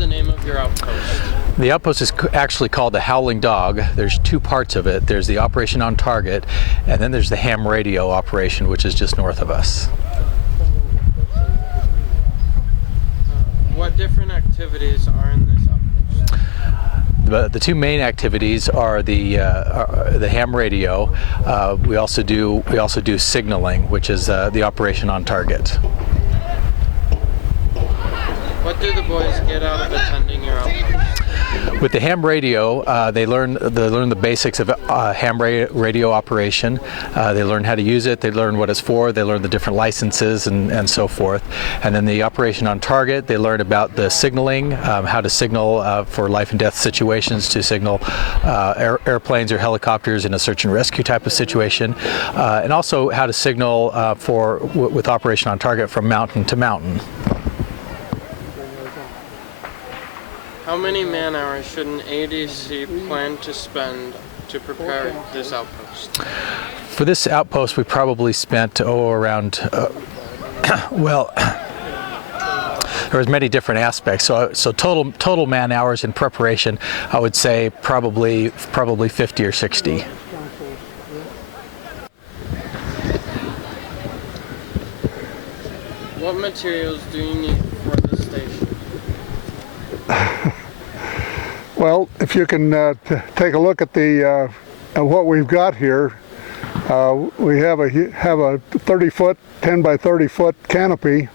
the name of your outpost? The outpost is actually called the Howling Dog. There's two parts of it. There's the operation on target, and then there's the ham radio operation, which is just north of us. What different activities are in this outpost? The two main activities are the ham radio. We also do signaling, which is the operation on target. What do the boys get out of attending your outpost? With the ham radio, they learn the basics of ham radio operation. They learn how to use it. They learn what it's for. They learn the different licenses and so forth. And then the operation on target, they learn about the signaling, how to signal for life and death situations, to signal airplanes or helicopters in a search and rescue type of situation, and also how to signal with operation on target from mountain to mountain. How many man-hours should an ADC plan to spend to prepare this outpost? For this outpost, we probably spent around, well, there was many different aspects. So total man-hours in preparation, I would say probably 50 or 60. What materials do you need for this station? Well, if you can take a look at at what we've got here, we have a 30-foot, 10 by 30-foot canopy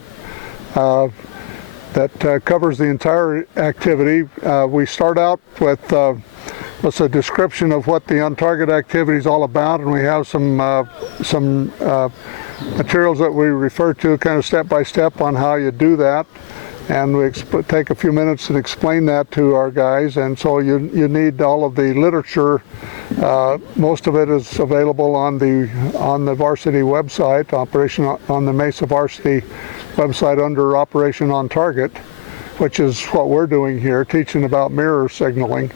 that covers the entire activity. We start out with a description of what the on-target activity is all about, and we have some materials that we refer to kind of step by step on how you do that. And we take a few minutes and explain that to our guys, and so you need all of the literature. Most of it is available on the varsity website, on the Mesa Varsity website under Operation on Target, which is what we're doing here, teaching about mirror signaling.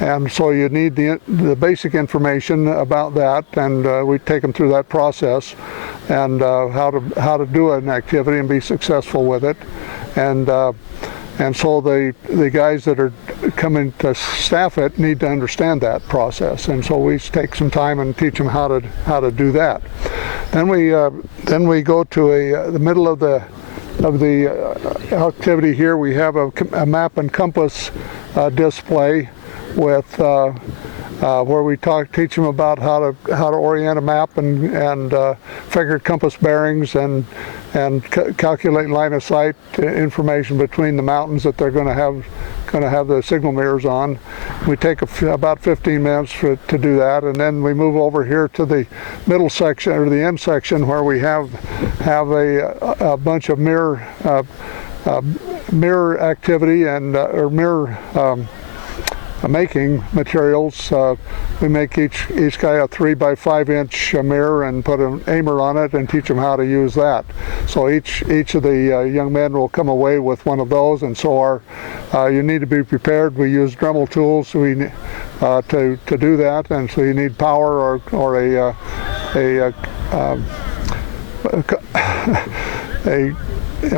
And so you need the basic information about that, and we take them through that process, and how to do an activity and be successful with it. And so the guys that are coming to staff it need to understand that process, and so we take some time and teach them how to do that. Then we go to the middle of the activity here. We have a map and compass display with where we teach them about how to orient a map and figure compass bearings and calculate line of sight information between the mountains that they're going to have the signal mirrors on. We take about 15 minutes to do that, and then we move over here to the middle section, or the end section, where we have a bunch of mirror activity and or mirror making materials. We make each guy a 3 by 5 inch mirror and put an aimer on it and teach them how to use that. So each of the young men will come away with one of those, and so you need to be prepared. We use Dremel tools to do that, and so you need power or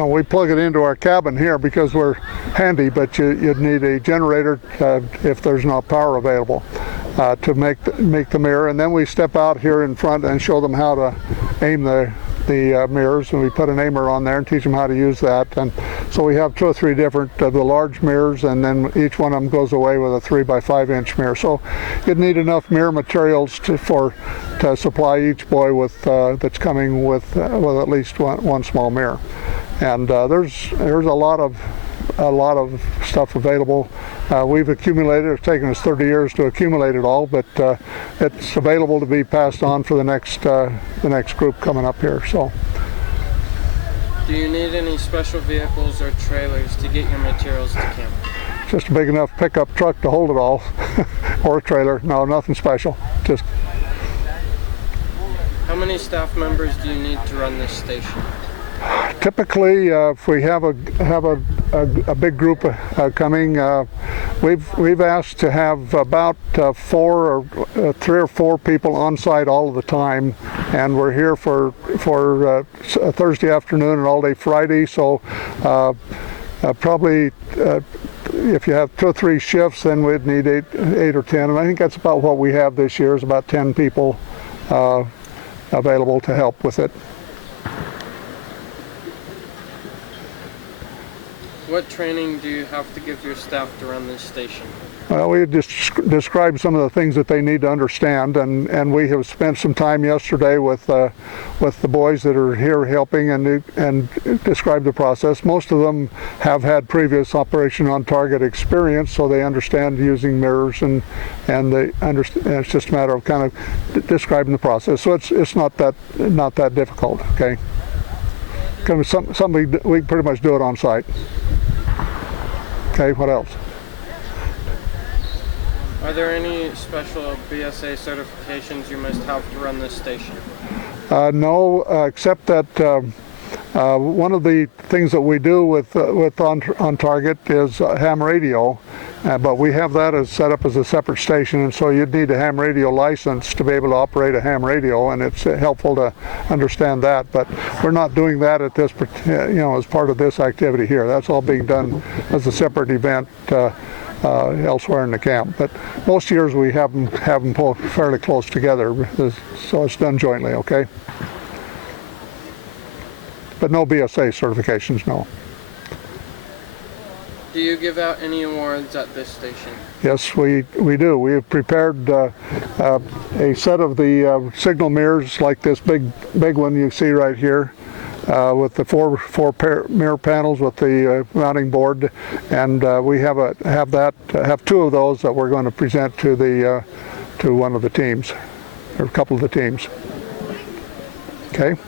we plug it into our cabin here because we're handy, but you'd need a generator if there's no power available to make the mirror. And then we step out here in front and show them how to aim the mirrors, and we put an aimer on there and teach them how to use that. And so we have 2 or 3 different of the large mirrors, and then each one of them goes away with a 3 by 5 inch mirror. So you'd need enough mirror materials to supply each boy with that's coming with at least one small mirror. And there's a lot of stuff available. We've accumulated. It's taken us 30 years to accumulate it all, but it's available to be passed on for the next group coming up here. So. Do you need any special vehicles or trailers to get your materials to camp? Just a big enough pickup truck to hold it all, or a trailer. No, nothing special. Just. How many staff members do you need to run this station? Typically, if we have a big group coming, we've asked to have about 3 or 4 people on site all of the time, and we're here for a Thursday afternoon and all day Friday. So probably if you have 2 or 3 shifts, then we'd need 8 or 10, and I think that's about what we have this year, is about 10 people available to help with it. What training do you have to give your staff to run this station? Well, we just described some of the things that they need to understand, and we have spent some time yesterday with the boys that are here helping and describe the process. Most of them have had previous operation on target experience, so they understand using mirrors, and it's just a matter of kind of describing the process. So it's not that difficult. Okay, something we pretty much do it on site. Okay, what else? Are there any special BSA certifications you must have to run this station? No, except that one of the things that we do with on target is ham radio, but we have that as set up as a separate station, and so you'd need a ham radio license to be able to operate a ham radio, and it's helpful to understand that. But we're not doing that at this, as part of this activity here. That's all being done as a separate event elsewhere in the camp. But most years we have them pull fairly close together, so it's done jointly. Okay. But no BSA certifications, no. Do you give out any awards at this station? Yes, we do. We have prepared a set of the signal mirrors, like this big one you see right here, with the four mirror panels with the mounting board, and we have 2 of those that we're going to present to one of the teams, or a couple of the teams. Okay.